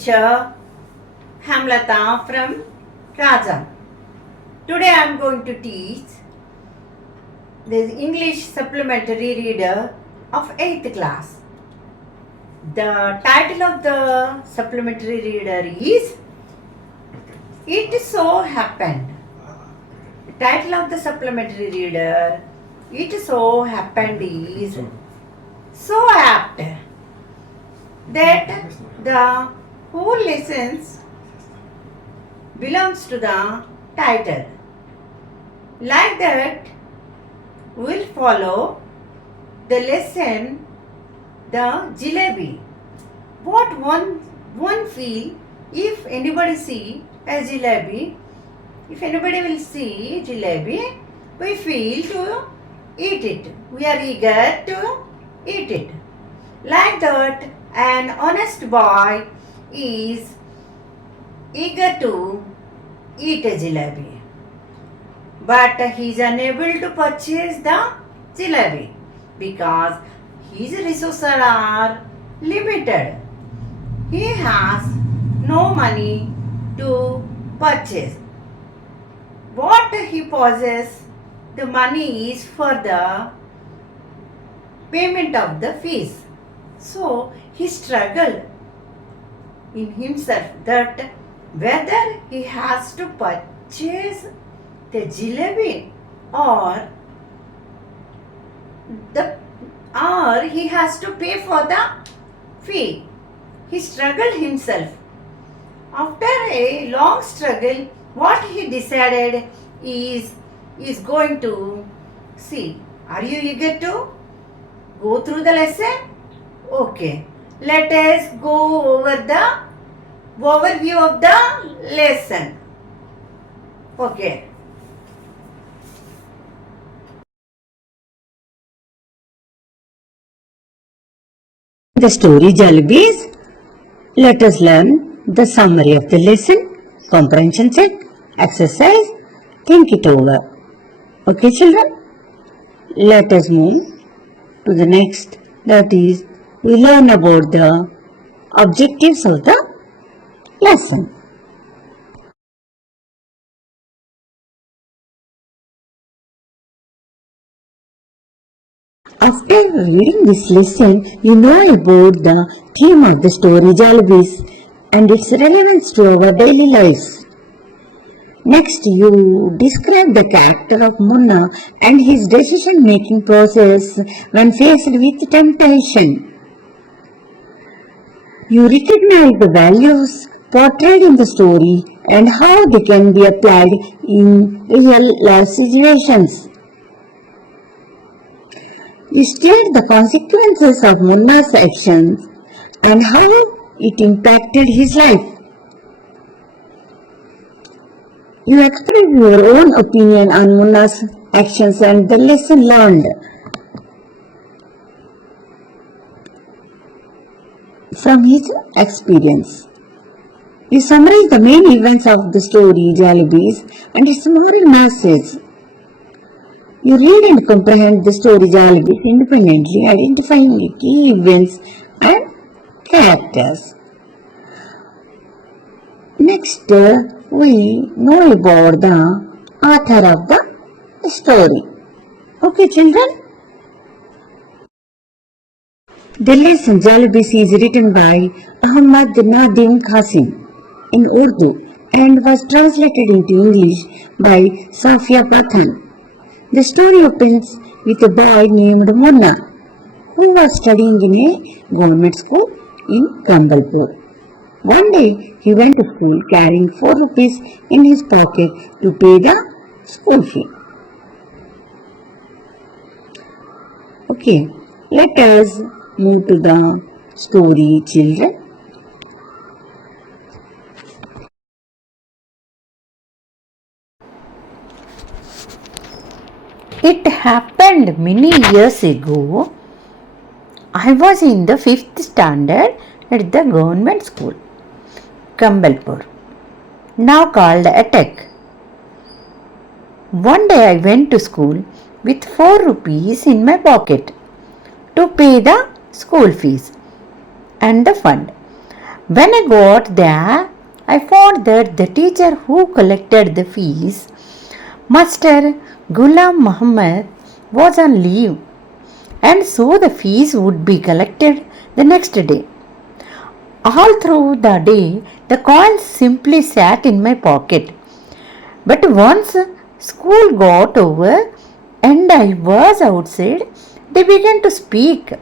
teacher Hamlata from Raja. Today I am going to teach the English supplementary reader of 8th class. The title of the supplementary reader is It So Happened. The title of the supplementary reader It So Happened is so apt that the whole lessons belongs to the title. Like that, we'll follow the lesson, the Jalebi. What one feel if anybody see a Jalebi? If anybody will see Jalebi, we feel to eat it. We are eager to eat it. Like that, an honest boy is eager to eat a jalebi, but he is unable to purchase the jalebi because his resources are limited. He has no money to purchase. What he possesses, the money is for the payment of the fees. So he struggled in himself that whether he has to purchase the jalebi or he has to pay for the fee. He struggled himself. After a long struggle, what he decided is going to see. Are you eager to go through the lesson? Okay. Let us go over the overview of the lesson. Okay. The story Jalebis. Let us learn the summary of the lesson, comprehension check, exercise, think it over. Okay children, let us move to the next, that is, we learn about the objectives of the lesson. After reading this lesson, you know about the theme of the story Jalebis and its relevance to our daily lives. Next, you describe the character of Munna and his decision-making process when faced with temptation. You recognize the values portrayed in the story and how they can be applied in real life situations. You state the consequences of Munna's actions and how it impacted his life. You express your own opinion on Munna's actions and the lesson learned. From his experience. You summarize the main events of the story Jalebis and its moral message. You read and comprehend the story Jalebis independently, identifying the key events and characters. Next, we know about the author of the story. Okay, children? The lesson Jalebis is written by Ahmad Nadim Qasim in Urdu and was translated into English by Safia Pathan. The story opens with a boy named Munna who was studying in a government school in Kambalpur. One day he went to school carrying 4 rupees in his pocket to pay the school fee. Okay, let us move to the story, children. It happened many years ago. I was in the 5th standard at the government school, Kambalpur, now called Attack. One day I went to school with 4 rupees in my pocket to pay the school fees and the fund. When I got there, I found that the teacher who collected the fees, Master Ghulam Muhammad, was on leave, and so the fees would be collected the next day. All through the day, the coins simply sat in my pocket. But once school got over and I was outside, they began to speak.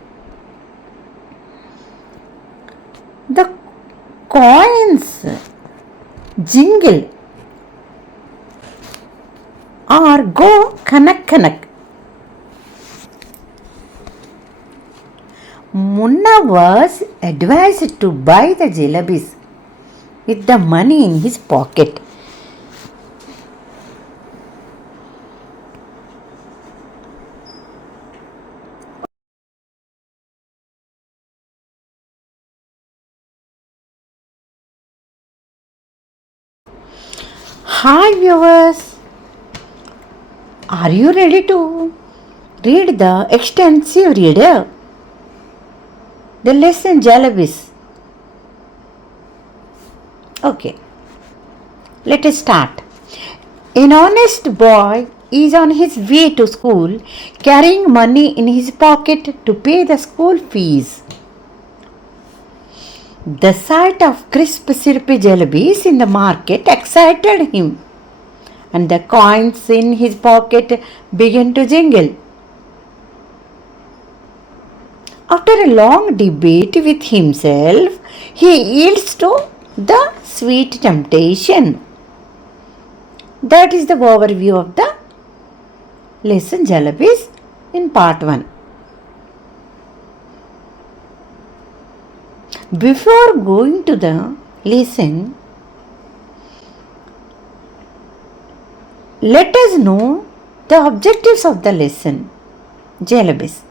The coins jingle or go kanak kanak. Munna was advised to buy the jalebis with the money in his pocket. Hi viewers, are you ready to read the extensive reader? The lesson Jalebis. Okay, let us start. An honest boy is on his way to school carrying money in his pocket to pay the school fees. The sight of crisp syrupy jalebis in the market excited him, and the coins in his pocket began to jingle. After a long debate with himself, he yields to the sweet temptation. That is the overview of the lesson Jalebis in part 1. Before going to the lesson, let us know the objectives of the lesson Jalebis.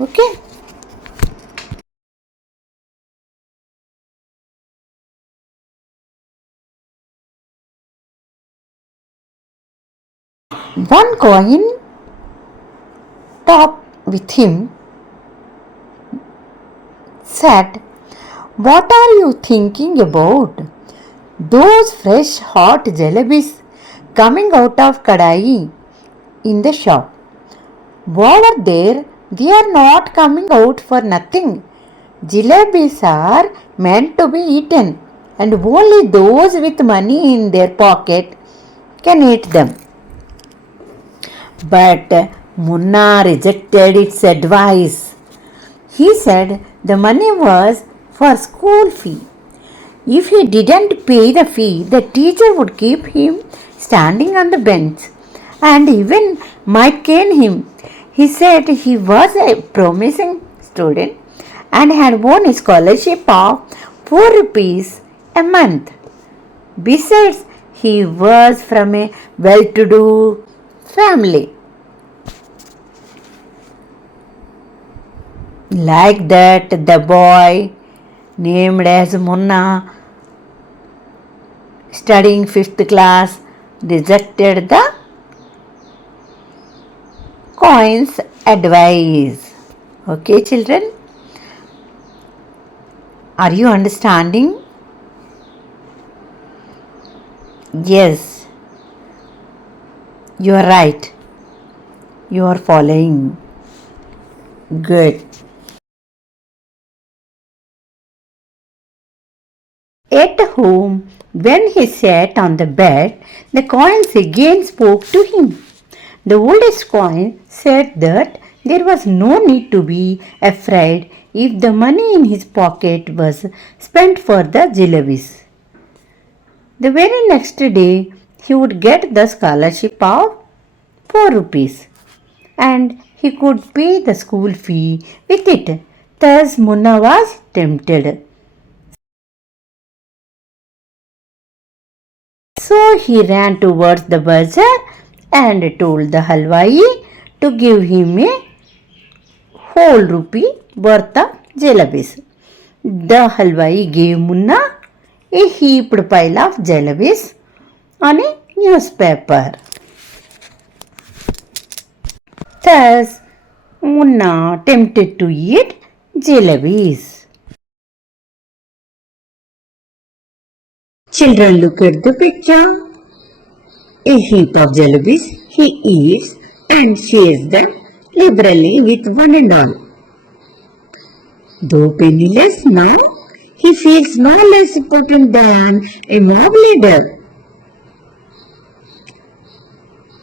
Okay. One coin talked with him, said, "What are you thinking about? Those fresh hot jalebis coming out of kadai in the shop. Over there, they are not coming out for nothing. Jalebis are meant to be eaten, and only those with money in their pocket can eat them." But Munna rejected its advice. He said the money was for school fee. If he didn't pay the fee, the teacher would keep him standing on the bench and even might cane him. He said he was a promising student and had won a scholarship of 4 rupees a month. Besides, he was from a well-to-do family. Like that, the boy named as Munna, studying 5th class, rejected the coin's advice. Okay, children? Are you understanding? Yes, you are right. You are following. Good. At home, when he sat on the bed, the coins again spoke to him. The oldest coin said that there was no need to be afraid if the money in his pocket was spent for the jalebis. The very next day, he would get the scholarship of 4 rupees and he could pay the school fee with it. Thus, Munna was tempted. So he ran towards the bazaar and told the halwai to give him a whole rupee worth of jalebis. The halwai gave Munna a heaped pile of jalebis on a newspaper. Thus, Munna, tempted to eat Jalebis. Children, look at the picture. A heap of jalebis he eats and shares them liberally with one and all. Though penniless now, he feels no less important than a mob leader.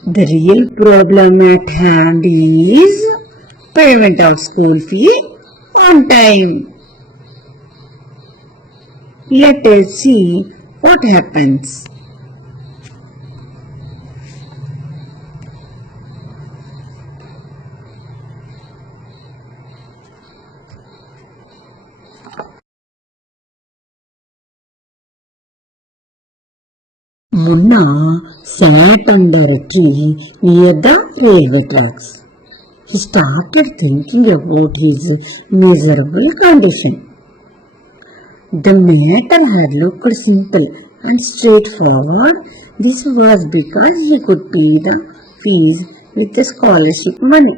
The real problem at hand is payment of school fee on time. Let us see what happens. Munna sat under a tree near the railway tracks. He started thinking about his miserable condition. The matter had looked simple and straightforward. This was because he could pay the fees with the scholarship money.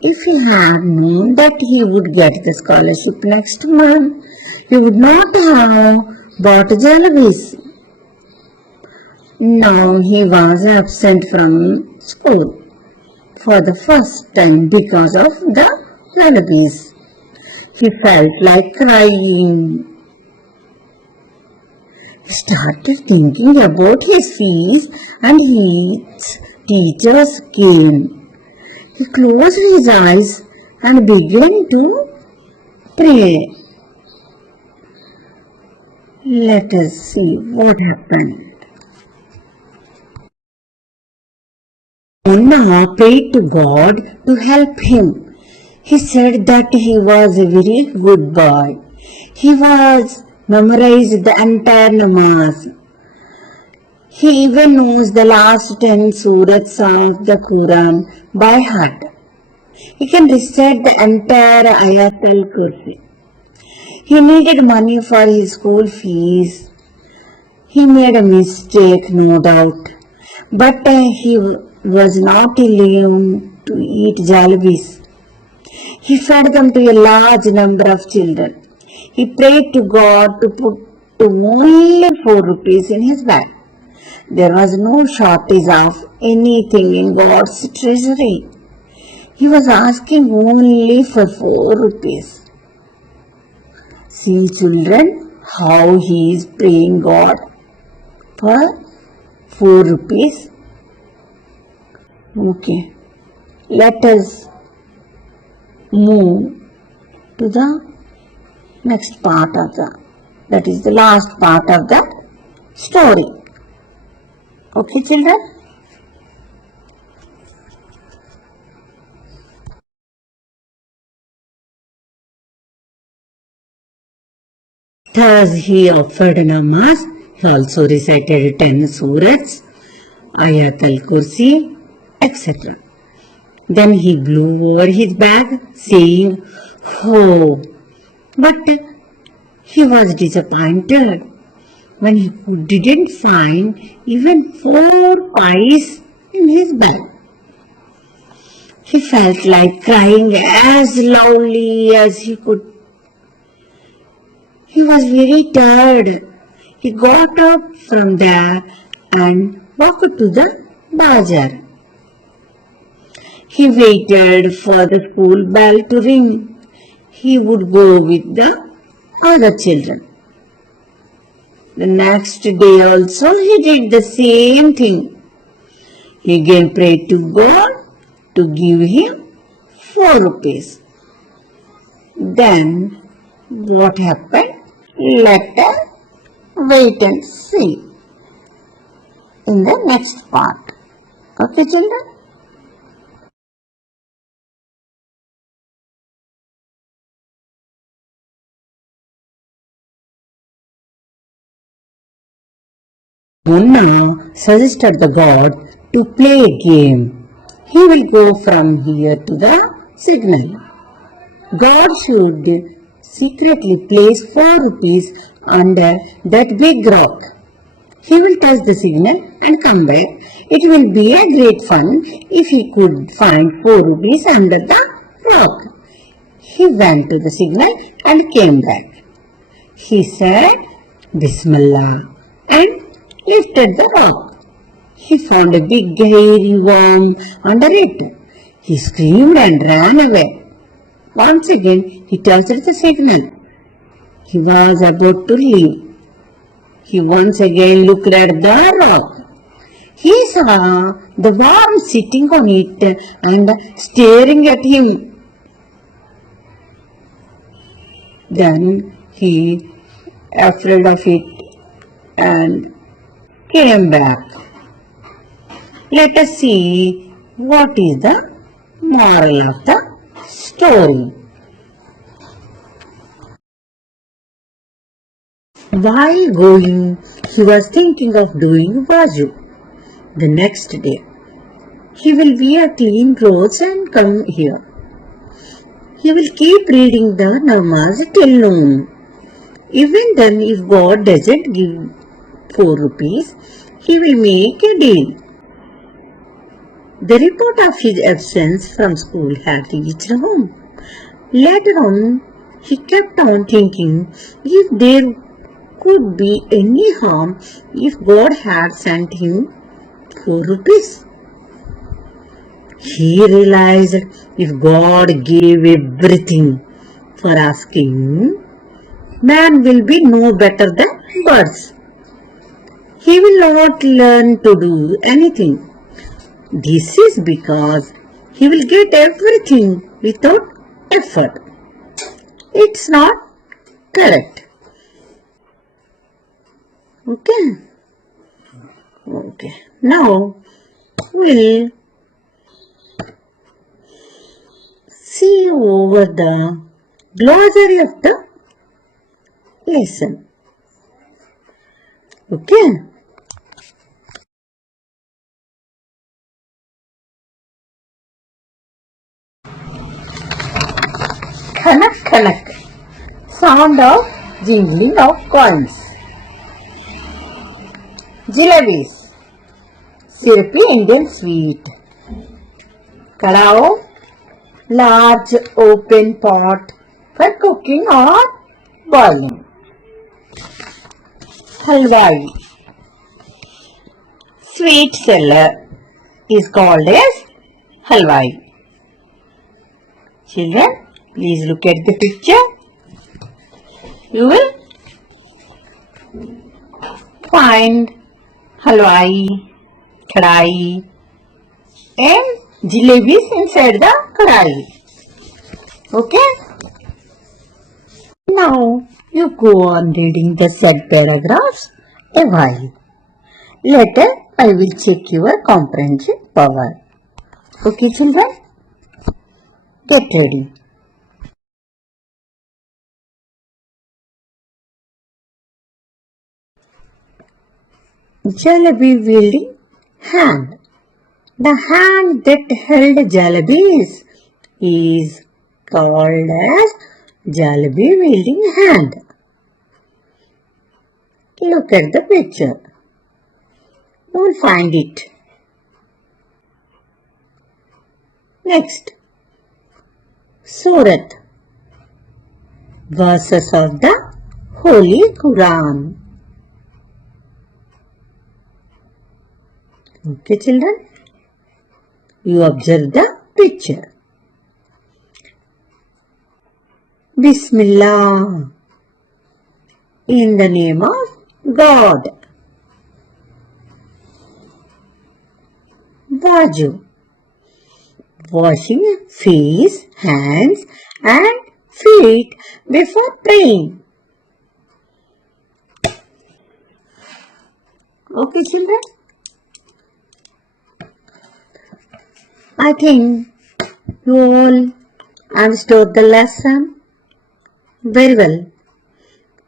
If he had known that he would get the scholarship next month, he would not have bought Jalebis. Now he was absent from school for the first time because of the Jalebis. He felt like crying. He started thinking about his fees and his teachers came. He closed his eyes and began to pray. Let us see what happened. Munna prayed to God to help him. He said that he was a very good boy. He was memorized the entire namaz. He even knows the last 10 surahs of the Quran by heart. He can recite the entire Ayat al-Kursi. He needed money for his school fees. He made a mistake, no doubt, but he was not alone to eat jalebis. He fed them to a large number of children. He prayed to God to put only 4 rupees in his bag. There was no shortage of anything in God's treasury. He was asking only for 4 rupees. See, children, how he is praying God for 4 rupees. Okay, let us move to the next part of that is the last part of the story. Okay, children? Thus he offered namaz. He also recited 10 surahs, Ayat al-Kursi, etc. Then he blew over his bag, saying, "Oh!" But he was disappointed when he didn't find even 4 pies in his bag. He felt like crying as loudly as he could. He was very tired. He got up from there and walked to the bazaar. He waited for the school bell to ring. He would go with the other children. The next day also he did the same thing. He again prayed to God to give him 4 rupees. Then what happened? Let us wait and see in the next part. Okay, children? Munna suggested the god to play a game. He will go from here to the signal. God should secretly place 4 rupees under that big rock. He will touch the signal and come back. It will be a great fun if he could find 4 rupees under the rock. He went to the signal and came back. He said, Bismillah, and lifted the rock. He found a big hairy worm under it. He screamed and ran away. Once again, he touched the signal. He was about to leave. He once again looked at the rock. He saw the worm sitting on it and staring at him. Then he, afraid of it, and came back. Let us see what is the moral of the story. While going, he was thinking of doing waju. The next day, he will wear clean clothes and come here. He will keep reading the namaz till noon. Even then, if God doesn't give 4 rupees, he will make a deal. The report of his absence from school had reached home. Later on, he kept on thinking if there could be any harm if God had sent him 4 rupees. He realized if God gave everything for asking, man will be no better than birds. He will not learn to do anything. This is because he will get everything without effort. It's not correct. Okay. Now we'll see over the glossary of the lesson. Okay. Khanak khanak, sound of jingling of coins. Jalebis, syrupy Indian sweet. Kadao, large open pot for cooking or boiling. Halwai, sweet seller, is called as halwai. Children, please look at the picture. You will find halwai, kadai, and jalebis inside the kadai. Okay? Now you go on reading the said paragraphs a while. Later I will check your comprehension power. Okay, children? Get ready. Jalebi wielding hand. The hand that held Jalebis is called as Jalebi wielding hand. Look at the picture. You will find it. Next, Surat, verses of the Holy Quran. Okay, children, you observe the picture. Bismillah, in the name of God. Waju, washing face, hands and feet before praying. Okay, children? I think you all understood the lesson very well.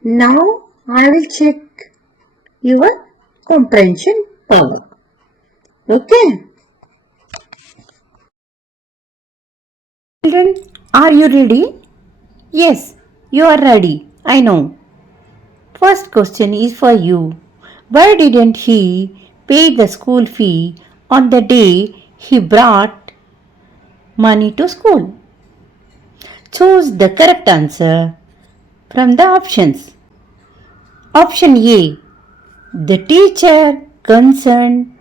Now I will check your comprehension power. Okay? Children, are you ready? Yes, you are ready. I know. First question is for you. Why didn't he pay the school fee on the day he brought money to school? Choose the correct answer from the options. Option A. The teacher concerned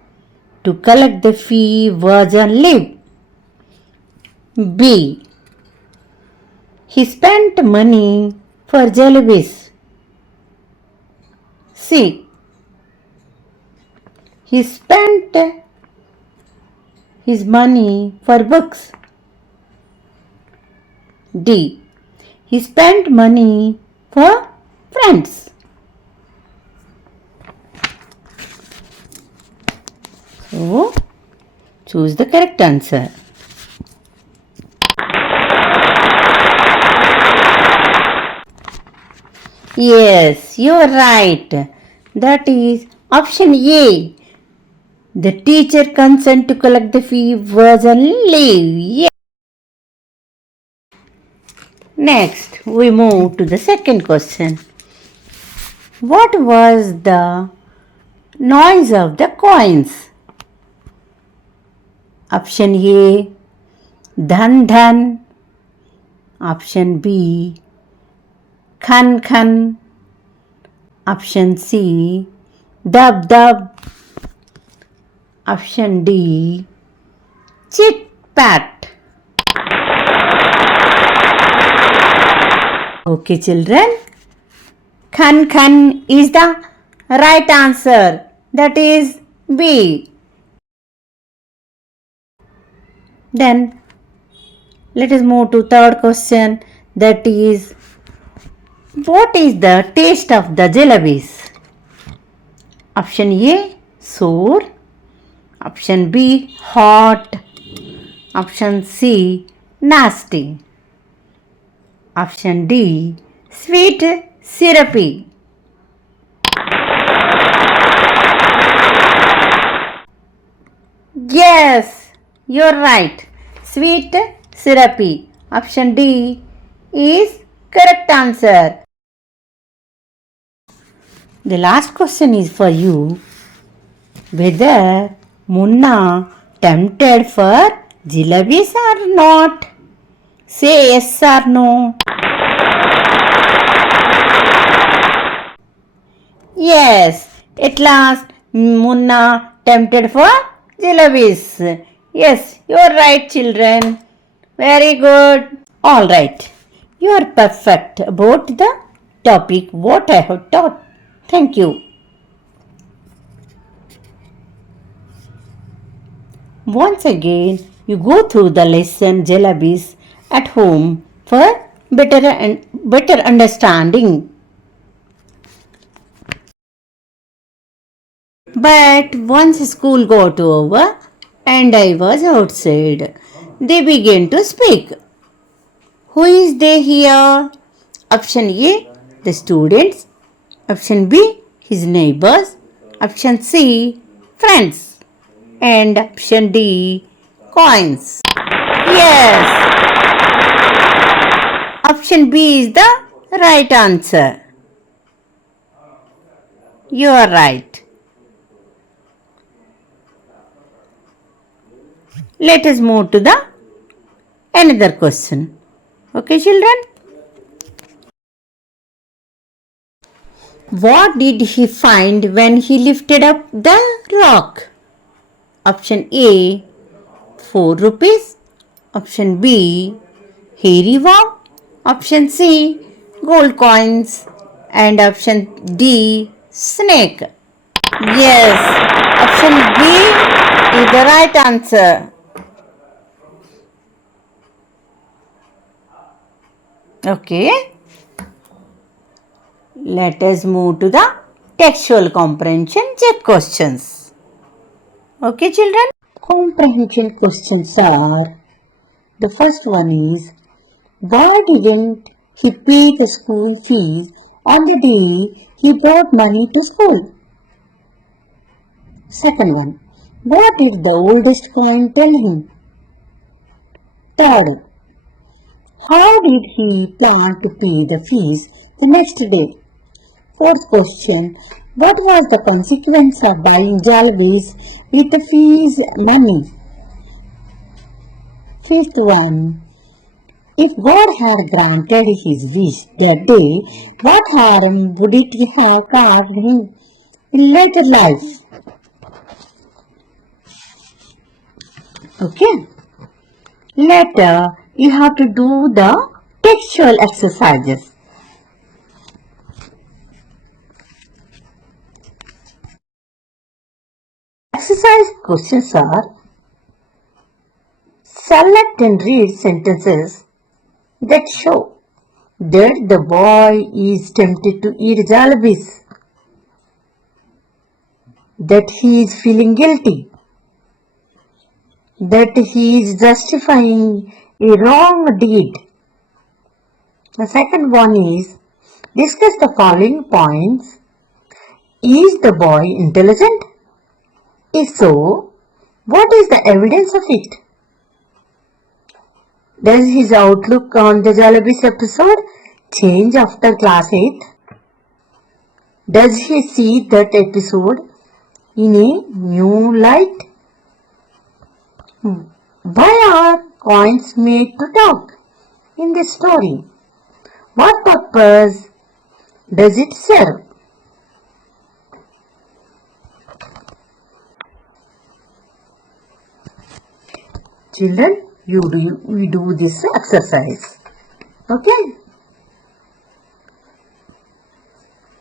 to collect the fee was on leave. B. He spent money for Jalebis. C. He spent his money for books. D. He spent money for friends. So, choose the correct answer. Yes, you are right. That is option A. The teacher consent to collect the fee was on leave. Yes. Next, we move to the second question. What was the noise of the coins? Option A. Dhan dhan. Option B. Khan khan. Option C. Dab dab. Option D. Chit pat. Okay, children. Khan khan is the right answer. That is B. Then let us move to third question. That is, what is the taste of the jalebis? Option A, sour. Option B, hot. Option C, nasty. Option D, sweet, syrupy. Yes, you're right. Sweet, syrupy. Option D is correct answer. The last question is for you. Whether Munna tempted for jalebis or not? Say yes or no. Yes, at last Munna tempted for jalebis. Yes, you are right, children. Very good. All right. You are perfect about the topic what I have taught. Thank you. Once again, you go through the lesson Jalebis at home for better understanding. But once school got over and I was outside, they began to speak. Who is they here? Option A, the students. Option B, his neighbors. Option C, friends. And option D, coins. Yes. Option B is the right answer. You are right. Let us move to the another question. Okay, children? What did he find when he lifted up the rock? Option A, 4 rupees. Option B, hairy worm. Option C, gold coins. And option D, snake. Yes, option B is the right answer. Okay. Let us move to the textual comprehension check questions. Okay, children? Comprehension questions are, the first one is, why didn't he pay the school fees on the day he brought money to school? Second one, what did the oldest coin tell him? Third, how did he plan to pay the fees the next day? Fourth question, what was the consequence of buying Jalebis with the fees money? Fifth one, If God had granted his wish that day, what harm would it have caused him in later life? Okay. Later, you have to do the textual exercises. Exercise questions are: select and read sentences that show that the boy is tempted to eat jalebis, that he is feeling guilty, that he is justifying a wrong deed. The second one is: discuss the following points. Is the boy intelligent? If so, what is the evidence of it? Does his outlook on the Jalebis episode change after class 8? Does he see that episode in a new light? Why are coins made to talk in this story? What purpose does it serve? Children, we do this exercise. Okay?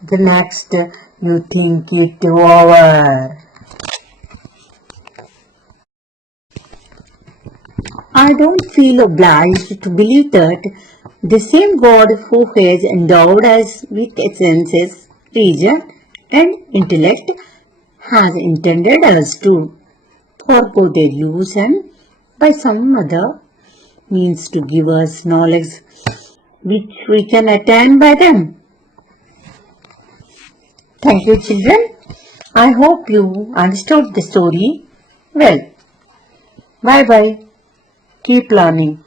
The next, you think it over. I don't feel obliged to believe that the same God who has endowed us with senses, reason, and intellect has intended us to forego their use and by some other means to give us knowledge which we can attain by them. Thank you, children. I hope you understood the story well. Bye bye. Keep learning.